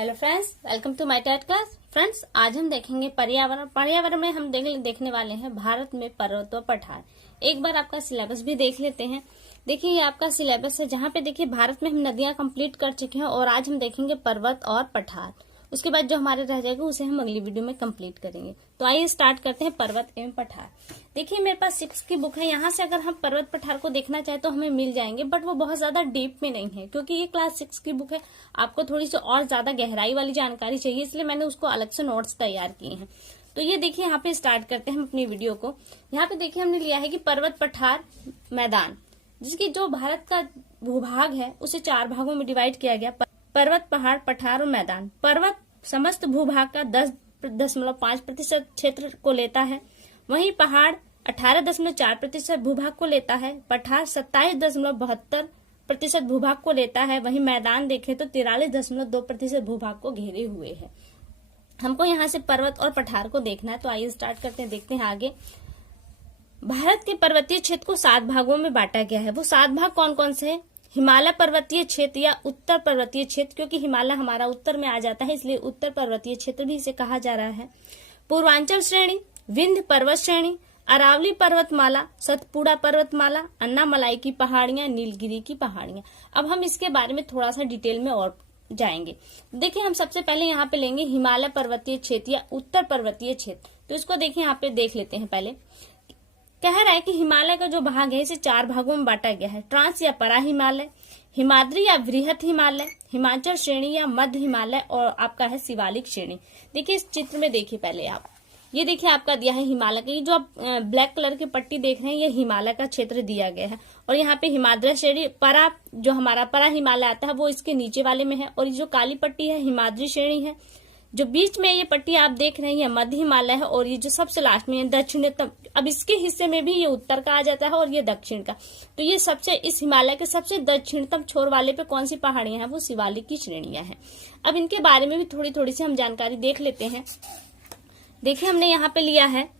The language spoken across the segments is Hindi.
Hello friends, welcome to my TET class. Friends, आज हम देखेंगे पर्यावरण में हम देखने वाले हैं भारत में पर्वत और पठार। एक बार आपका सिलेबस भी देख लेते हैं। देखिए, ये आपका सिलेबस है जहाँ पे देखिए भारत में हम नदियां कंप्लीट कर चुके हैं और आज हम देखेंगे पर्वत और पठार। उसके बाद जो हमारे रह जाएगा उसे हम अगली वीडियो में कंप्लीट करेंगे। तो आइए स्टार्ट करते हैं पर्वत एवं पठार। देखिए, मेरे पास 6 की बुक है। यहाँ से अगर हम पर्वत पठार को देखना चाहे तो हमें मिल जाएंगे, बट वो बहुत ज्यादा डीप में नहीं है क्योंकि ये क्लास 6 की बुक है। आपको थोड़ी सी और ज्यादा गहराई वाली जानकारी चाहिए, इसलिए मैंने उसको अलग से नोट्स तैयार किए हैं। तो ये देखिए, यहाँ पे स्टार्ट करते हैं हम अपनी वीडियो को। यहाँ पे देखिए हमने लिया है कि पर्वत पठार मैदान, जिसकी जो भारत का भूभाग है उसे 4 भागों में डिवाइड किया गया। पर्वत, पहाड़, पठार और मैदान। पर्वत समस्त भूभाग का 10.5% क्षेत्र को लेता है, वहीं पहाड़ 18.4% भूभाग को लेता है, पठार 27.72% भूभाग को लेता है, वहीं मैदान देखें तो 43.2% भूभाग को घेरे हुए है। हमको यहाँ से पर्वत और पठार को देखना है, तो आइए स्टार्ट करते हैं, देखते हैं आगे। भारत के पर्वतीय क्षेत्र को 7 भागों में बांटा गया है। वो 7 भाग कौन कौन से हैं? हिमालय पर्वतीय क्षेत्र या उत्तर पर्वतीय क्षेत्र, क्योंकि हिमालय हमारा उत्तर में आ जाता है इसलिए उत्तर पर्वतीय क्षेत्र भी इसे कहा जा रहा है। पूर्वांचल श्रेणी, विंध्य पर्वत श्रेणी, अरावली पर्वतमाला, सतपुड़ा पर्वतमाला, अन्नामलाई की पहाड़ियां, नीलगिरी की पहाड़ियां। अब हम इसके बारे में थोड़ा सा डिटेल में और जाएंगे। देखिए, हम सबसे पहले यहाँ पे लेंगे हिमालय पर्वतीय क्षेत्र या उत्तर पर्वतीय क्षेत्र। तो इसको देखिए, यहाँ पे देख लेते हैं। पहले कह रहा है कि हिमालय का जो भाग है इसे 4 भागों में बांटा गया है। ट्रांस या परा हिमालय, हिमाद्री या वृहत हिमालय, हिमाचल श्रेणी या मध्य हिमालय, और आपका है शिवालिक श्रेणी। देखिए, इस चित्र में देखिए पहले आप, ये देखिए आपका दिया है हिमालय का। ये जो आप ब्लैक कलर की पट्टी देख रहे हैं ये हिमालय का क्षेत्र दिया गया है, और यहाँ पे हिमाद्री श्रेणी, परा जो हमारा परा हिमालय आता है वो इसके नीचे वाले में है, और ये जो काली पट्टी है हिमाद्री श्रेणी है। जो बीच में ये पट्टी आप देख रहे हैं मध्य हिमालय है, और ये जो सबसे लास्ट में दक्षिणतम, अब इसके हिस्से में भी ये उत्तर का आ जाता है और ये दक्षिण का। तो ये सबसे, इस हिमालय के सबसे दक्षिणतम छोर वाले पे कौन सी पहाड़ियां हैं? वो शिवालिक की श्रेणियां हैं। अब इनके बारे में भी थोड़ी थोड़ी सी हम जानकारी देख लेते हैं। देखिए, हमने यहाँ पे लिया है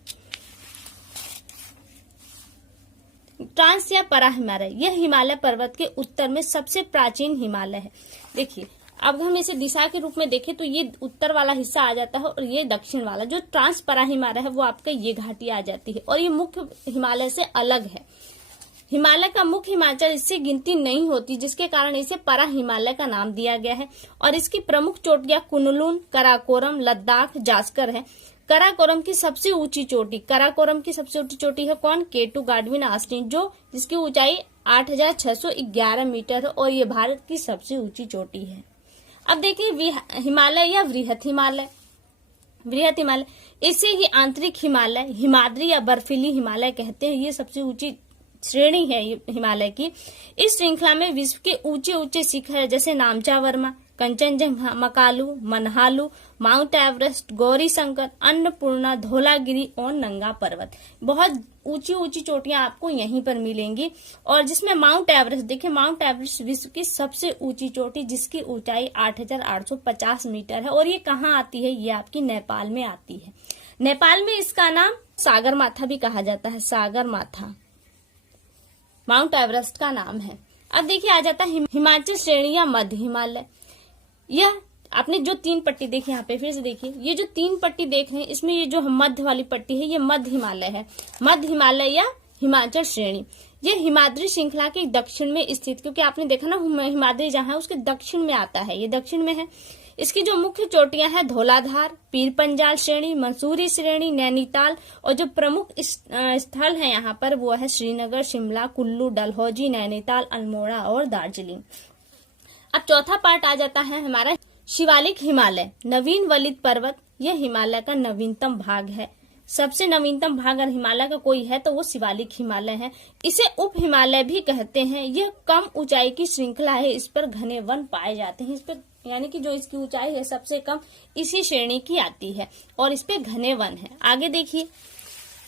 ट्रांस या परा हिमालय। यह हिमालय पर्वत के उत्तर में सबसे प्राचीन हिमालय है। देखिए, अब हम इसे दिशा के रूप में देखें तो ये उत्तर वाला हिस्सा आ जाता है और ये दक्षिण वाला। जो ट्रांस परा हिमालय है वो आपका ये घाटी आ जाती है, और ये मुख्य हिमालय से अलग है। हिमालय का मुख्य हिमाचल इससे गिनती नहीं होती, जिसके कारण इसे परा हिमालय का नाम दिया गया है। और इसकी प्रमुख चोटियां कुनलुन, कराकोरम, लद्दाख, जास्कर है। कराकोरम की सबसे ऊंची चोटी है कौन? केटू गाडविन आस्टिन, जो जिसकी ऊंचाई 8,611 मीटर है, और ये भारत की सबसे ऊंची चोटी है। अब देखिए हिमालय या वृहत हिमालय, इसे ही आंतरिक हिमालय, हिमाद्री या बर्फीली हिमालय कहते हैं। ये सबसे ऊंची श्रेणी है हिमालय की। इस श्रृंखला में विश्व के ऊंचे ऊंचे शिखर जैसे नामचा वर्मा, कंचनजंगा, मकालू, मनहालू, माउंट एवरेस्ट, गौरी शंकर, अन्नपूर्णा, धौलागिरी और नंगा पर्वत। बहुत ऊंची ऊंची चोटियां आपको यहीं पर मिलेंगी, और जिसमें माउंट एवरेस्ट, देखिए माउंट एवरेस्ट विश्व की सबसे ऊंची चोटी, जिसकी ऊंचाई 8,850 मीटर है, और ये कहाँ आती है? ये आपकी नेपाल में आती है। नेपाल में इसका नाम सागर माथा भी कहा जाता है। सागर माथा माउंट एवरेस्ट का नाम है। अब देखिए, आ जाता है हिमाचल श्रेणी या मध्य हिमालय। यह आपने जो 3 पट्टी देखी, यहाँ पे फिर से देखिए, ये जो 3 पट्टी देख रहे हैं इसमें ये जो मध्य वाली पट्टी है ये मध्य हिमालय है। मध्य हिमालय या हिमाचल श्रेणी, ये हिमाद्री श्रृंखला के दक्षिण में स्थित, क्योंकि आपने देखा ना हिमाद्री जहाँ है उसके दक्षिण में आता है, ये दक्षिण में है। इसकी जो मुख्य चोटियां हैं धौलाधार, पीर पंजाल श्रेणी, मंसूरी श्रेणी, नैनीताल, और जो प्रमुख स्थल है यहाँ पर वो है श्रीनगर, शिमला, कुल्लू, डलहौजी, नैनीताल, अल्मोड़ा और दार्जिलिंग। अब चौथा पार्ट आ जाता है हमारा शिवालिक हिमालय, नवीन वलित पर्वत। यह हिमालय का नवीनतम भाग है। सबसे नवीनतम भाग अगर हिमालय का कोई है तो वो शिवालिक हिमालय है। इसे उप हिमालय भी कहते हैं। यह कम ऊंचाई की श्रृंखला है, इस पर घने वन पाए जाते हैं। इस पर यानी कि जो इसकी ऊंचाई है सबसे कम इसी श्रेणी की आती है, और इस पे घने वन है। आगे देखिए,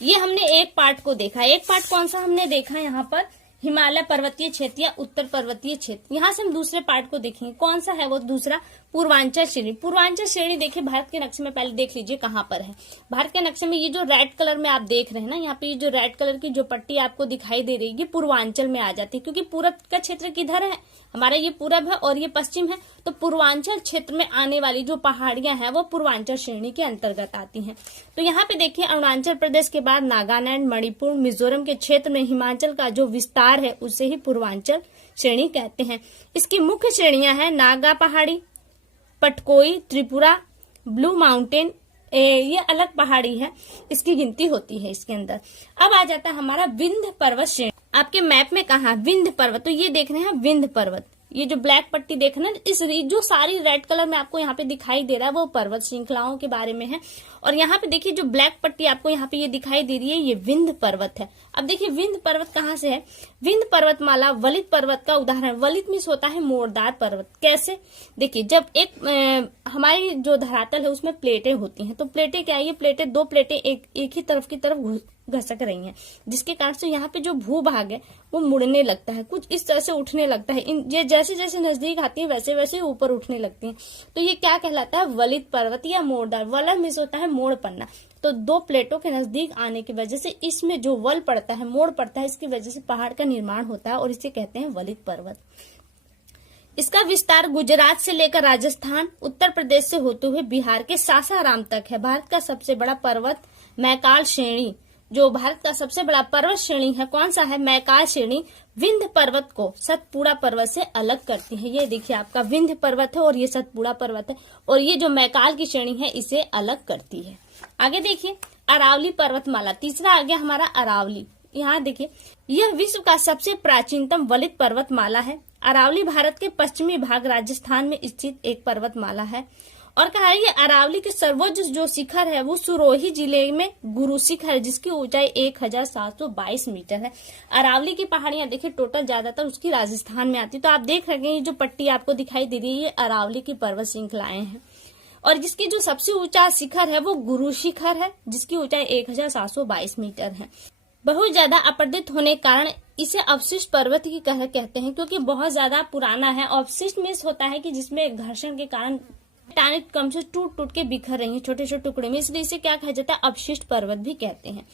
ये हमने एक पार्ट को देखा। एक पार्ट कौन सा हमने देखा? यहाँ पर हिमालय पर्वतीय क्षेत्र या उत्तर पर्वतीय क्षेत्र। यहाँ से हम दूसरे पार्ट को देखेंगे। कौन सा है वो? दूसरा पूर्वांचल श्रेणी। पूर्वांचल श्रेणी देखिए भारत के नक्शे में पहले देख लीजिए कहाँ पर है। भारत के नक्शे में ये जो रेड कलर में आप देख रहे हैं ना, यहाँ पे ये जो रेड कलर की जो पट्टी आपको दिखाई दे रही है, ये पूर्वांचल में आ जाती है, क्योंकि पूरब का क्षेत्र किधर है हमारा, ये पूरब है और ये पश्चिम है, तो पूर्वांचल क्षेत्र में आने वाली जो पहाड़ियां हैं वो पूर्वांचल श्रेणी के अंतर्गत आती हैं। तो यहाँ पे देखिए अरुणाचल प्रदेश के बाद नागालैंड, मणिपुर, मिजोरम के क्षेत्र में हिमाचल का जो विस्तार है उसे ही पूर्वांचल श्रेणी कहते हैं। इसकी मुख्य श्रेणियां हैं नागा पहाड़ी, पटकोई, त्रिपुरा, ब्लू माउंटेन, ये अलग पहाड़ी है, इसकी गिनती होती है इसके अंदर। अब आ जाता है हमारा विंध्य पर्वत श्रेणी। आपके मैप में कहा विंध्य पर्वत, तो ये देख रहे हैं विंध्य पर्वत, ये जो ब्लैक पट्टी देख रहे हैं, इस जो सारी रेड कलर में आपको यहाँ पे दिखाई दे रहा है वो पर्वत श्रृंखलाओं के बारे में है। और यहाँ पे देखिए जो ब्लैक पट्टी आपको यहाँ पे ये दिखाई दे रही है, ये विंध्य पर्वत है। अब देखिए विंध्य पर्वत कहाँ से है, विंध्य पर्वतमाला वलित पर्वत का उदाहरण। वलित मीन्स होता है मोड़दार पर्वत। कैसे, देखिए जब एक हमारी जो धरातल है उसमें प्लेटें होती हैं, तो प्लेटें क्या है, ये प्लेटें दो प्लेटें एक ही तरफ की तरफ घसक रही हैं, जिसके कारण से यहाँ पे जो भूभाग है वो मुड़ने लगता है, कुछ इस तरह से उठने लगता है। ये जैसे जैसे नजदीक आती है वैसे वैसे ऊपर उठने लगती हैं, तो ये क्या कहलाता है, वलित पर्वत या मोड़दार। वलय मीन्स होता है मोड़ पड़ना, तो दो प्लेटों के नजदीक आने की वजह से इसमें जो वल पड़ता है, मोड़ पड़ता है, इसकी वजह से पहाड़ का निर्माण होता है और इसे कहते हैं वलित पर्वत। इसका विस्तार गुजरात से लेकर राजस्थान, उत्तर प्रदेश से होते हुए बिहार के सासाराम तक है। भारत का सबसे बड़ा पर्वत मैकाल श्रेणी, जो भारत का सबसे बड़ा पर्वत श्रेणी है, कौन सा है, मैकाल श्रेणी, विंध्य पर्वत को सतपुड़ा पर्वत से अलग करती है। ये देखिए आपका विंध्य पर्वत है और ये सतपुड़ा पर्वत है, और ये जो मैकाल की श्रेणी है इसे अलग करती है। आगे देखिए अरावली पर्वतमाला, तीसरा आ गया हमारा अरावली। यहाँ देखिए यह विश्व का सबसे प्राचीनतम वलित पर्वतमाला है। अरावली भारत के पश्चिमी भाग राजस्थान में स्थित एक पर्वतमाला है, और कहा है ये अरावली के सर्वोच्च जो शिखर है वो सिरोही जिले में गुरु शिखर है, जिसकी ऊंचाई 1722 मीटर है। अरावली की पहाड़ियां देखिए टोटल ज्यादातर उसकी राजस्थान में आती है, तो आप देख रहे हैं ये जो पट्टी आपको दिखाई दे रही है ये अरावली की पर्वत श्रृंखलाएं हैं, और जिसकी जो सबसे ऊंचा शिखर है वो गुरु शिखर है, जिसकी ऊंचाई 1722 मीटर है। बहुत ज्यादा अपरदित होने के कारण इसे अवशिष्ट पर्वत की कहते हैं, क्योंकि बहुत ज्यादा पुराना है। अवशिष्ट में होता है कि जिसमें घर्षण के कारण चट्टानें कम से टूट टूट के बिखर रही हैं छोटे छोटे टुकड़े में, इसलिए इसे क्या कहा जाता है, अवशिष्ट पर्वत भी कहते हैं।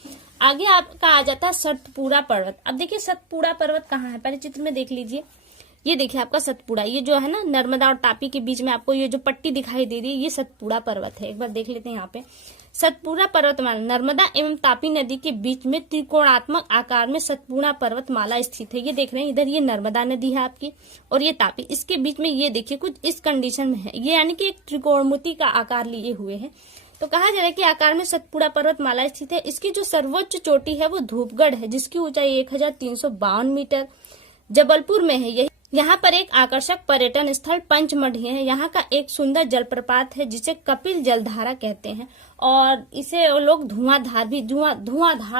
आगे आपका आ जाता है सतपुड़ा पर्वत। अब देखिए सतपुड़ा पर्वत कहाँ है, पहले चित्र में देख लीजिए। ये देखिए आपका सतपुड़ा, ये जो है ना नर्मदा और तापी के बीच में आपको ये जो पट्टी दिखाई दे रही है ये सतपुड़ा पर्वत है। एक बार देख लेते हैं यहाँ पे सतपुड़ा पर्वतमाला नर्मदा एवं तापी नदी के बीच में त्रिकोणात्मक आकार में सतपुड़ा पर्वतमाला स्थित है। ये देख रहे हैं इधर ये नर्मदा नदी है आपकी और ये तापी, इसके बीच में ये देखिए कुछ इस कंडीशन में है, ये यानी कि एक त्रिकोणमुखी का आकार लिए हुए है। तो कहा जा रहा है कि आकार में सतपुड़ा पर्वतमाला स्थित है। इसकी जो सर्वोच्च चोटी है वो धूपगढ़ है, जिसकी ऊंचाई 1352 मीटर जबलपुर में है। यही यहाँ पर एक आकर्षक पर्यटन स्थल पंचमढ़ी है। यहाँ का एक सुंदर जलप्रपात है जिसे कपिल जलधारा कहते हैं, और इसे लोग धुआंधार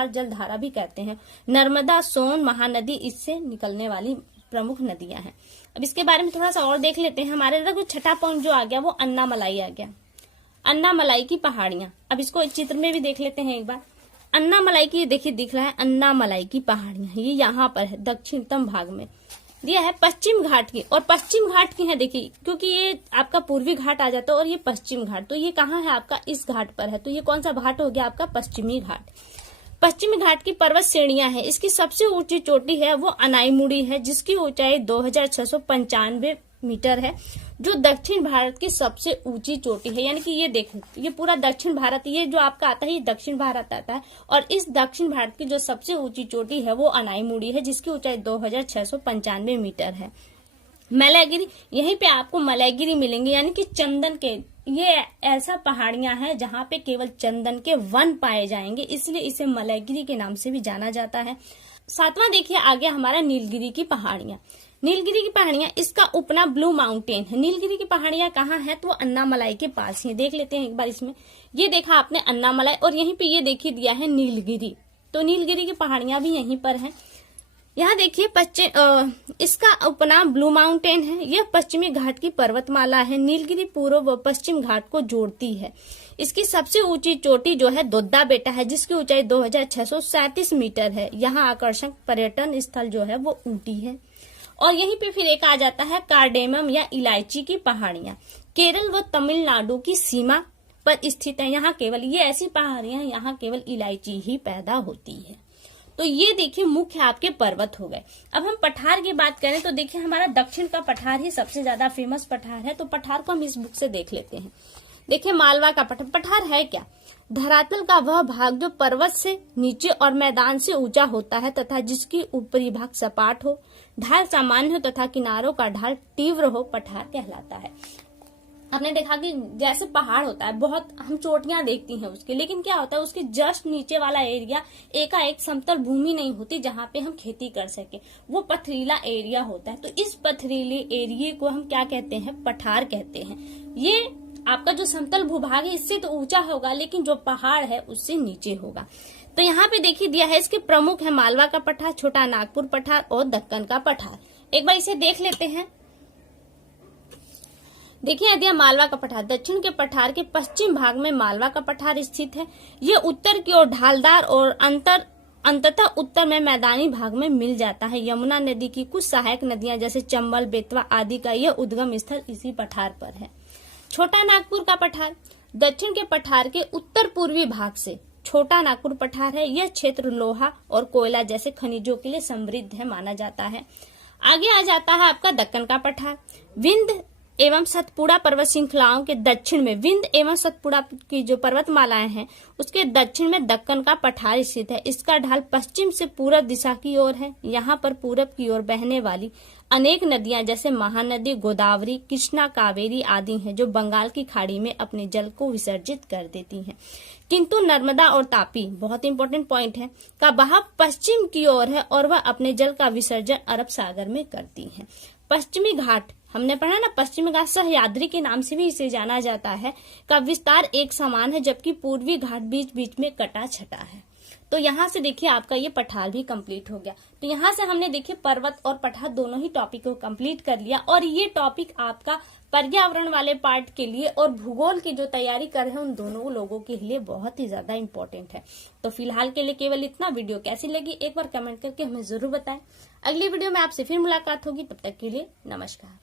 जलधारा भी कहते हैं। नर्मदा, सोन, महानदी इससे निकलने वाली प्रमुख नदियां हैं। अब इसके बारे में थोड़ा सा और देख लेते हैं। हमारे इधर कुछ छठा पॉइंट जो आ गया वो अन्नामलाई आ गया, अन्नामलाई की पहाड़ियां। अब इसको चित्र में भी देख लेते हैं एक बार। अन्नामलाई की देखिए दिख रहा है, अन्नामलाई की पहाड़ियां ये यहाँ पर है दक्षिणतम भाग में दिया है पश्चिम घाट की, और पश्चिम घाट की है देखिए, क्योंकि ये आपका पूर्वी घाट आ जाता है और ये पश्चिम घाट, तो ये कहाँ है आपका इस घाट पर है, तो ये कौन सा घाट हो गया आपका पश्चिमी घाट। पश्चिमी घाट की पर्वत श्रेणियां हैं। इसकी सबसे ऊंची चोटी है वो अनाईमुड़ी है, जिसकी ऊंचाई 2695 मीटर है, जो दक्षिण भारत की सबसे ऊंची चोटी है। यानी कि ये देखो ये पूरा दक्षिण भारत, ये जो आपका आता है ये दक्षिण भारत आता है, और इस दक्षिण भारत की जो सबसे ऊंची चोटी है वो अनाईमुड़ी है, जिसकी ऊंचाई 2695 मीटर है। मलयगिरी, यहीं पे आपको मलयगिरी मिलेंगे, यानी कि चंदन के, ये ऐसा पहाड़ियां हैं जहां पे केवल चंदन के वन पाए जाएंगे, इसलिए इसे मलयगिरी के नाम से भी जाना जाता है। सातवां देखिए आ गया हमारा नीलगिरी की पहाड़ियां। नीलगिरी की पहाड़ियां, इसका उपनाम ब्लू माउंटेन है। नीलगिरी की पहाड़ियां कहाँ है, तो अन्नामलाई के पास ही देख लेते हैं एक बार। इसमें ये देखा आपने अन्नामलाई, और यहीं पे ये देखिए दिया है नीलगिरी, तो नीलगिरी की पहाड़ियां भी यहीं पर हैं। यहाँ देखिए इसका उपनाम ब्लू माउंटेन है। यह पश्चिमी घाट की पर्वतमाला है। नीलगिरी पूर्व व पश्चिम घाट को जोड़ती है। इसकी सबसे ऊंची चोटी जो है दोद्दा बेटा है, जिसकी ऊंचाई 2637 मीटर है। यहाँ आकर्षक पर्यटन स्थल जो है वो ऊटी है। और यहीं पे फिर एक आ जाता है कार्डेमम या इलायची की पहाड़ियां। केरल व तमिलनाडु की सीमा पर स्थित है। यहाँ केवल ये ऐसी पहाड़ियां हैं, यहाँ केवल इलायची ही पैदा होती है। तो ये देखिए मुख्य आपके पर्वत हो गए। अब हम पठार की बात करें तो देखिए हमारा दक्षिण का पठार ही सबसे ज्यादा फेमस पठार है। तो पठार को हम इस बुक से देख लेते हैं। देखिए मालवा का पठार, पठार है क्या? धरातल का वह भाग जो पर्वत से नीचे और मैदान से ऊंचा होता है तथा जिसकी ऊपरी भाग सपाट हो, ढाल सामान्य हो तथा किनारों का ढाल तीव्र हो, पठार कहलाता है। आपने देखा कि जैसे पहाड़ होता है, बहुत हम चोटियां देखती हैं उसके, लेकिन क्या होता है उसके जस्ट नीचे वाला एरिया एकाएक समतल भूमि नहीं होती जहाँ पे हम खेती कर सके, वो पथरीला एरिया होता है। तो इस पथरीले एरिया को हम क्या कहते हैं? पठार कहते हैं। ये आपका जो समतल भूभाग है इससे तो ऊंचा होगा, लेकिन जो पहाड़ है उससे नीचे होगा। तो यहाँ पे देखिए दिया है, इसके प्रमुख है मालवा का पठार, छोटा नागपुर पठार और दक्कन का पठार। एक बार इसे देख लेते हैं। देखिए यदि मालवा का पठार, दक्षिण के पठार के पश्चिम भाग में मालवा का पठार स्थित है। ये उत्तर की ओर ढालदार और अंततः उत्तर में मैदानी भाग में मिल जाता है। यमुना नदी की कुछ सहायक नदियां जैसे चंबल, बेतवा आदि का यह उद्गम स्थल इसी पठार पर है। छोटा नागपुर का पठार, दक्षिण के पठार के उत्तर पूर्वी भाग से छोटा नागपुर पठार है। यह क्षेत्र लोहा और कोयला जैसे खनिजों के लिए समृद्ध है माना जाता है। आगे आ जाता है आपका दक्कन का पठार। विंध्य एवं सतपुड़ा पर्वत श्रृंखलाओं के दक्षिण में, विंध्य एवं सतपुड़ा की जो पर्वतमालाएं हैं उसके दक्षिण में दक्कन का पठार स्थित है। इसका ढाल पश्चिम से पूरब दिशा की ओर है। यहाँ पर पूरब की ओर बहने वाली अनेक नदियां जैसे महानदी, गोदावरी, कृष्णा, कावेरी आदि हैं जो बंगाल की खाड़ी में अपने जल को विसर्जित कर देती हैं। किंतु नर्मदा और तापी, बहुत इंपॉर्टेंट पॉइंट है, का बहाव पश्चिम की ओर है और वह अपने जल का विसर्जन अरब सागर में करती है। पश्चिमी घाट, हमने पढ़ा ना, पश्चिमी घाट सह्याद्री के नाम से भी इसे जाना जाता है, का विस्तार एक समान है, जबकि पूर्वी घाट बीच बीच में कटा छटा है। तो यहाँ से देखिए आपका ये पठार भी कंप्लीट हो गया। तो यहाँ से हमने देखिए पर्वत और पठार दोनों ही टॉपिक को कंप्लीट कर लिया। और ये टॉपिक आपका पर्यावरण वाले पार्ट के लिए और भूगोल की जो तैयारी कर रहे हैं उन दोनों लोगों के लिए बहुत ही ज्यादा इंपॉर्टेंट है। तो फिलहाल के लिए केवल इतना। वीडियो कैसी लगी एक बार कमेंट करके हमें जरूर बताएं। अगली वीडियो में आपसे फिर मुलाकात होगी, तब तक के लिए नमस्कार।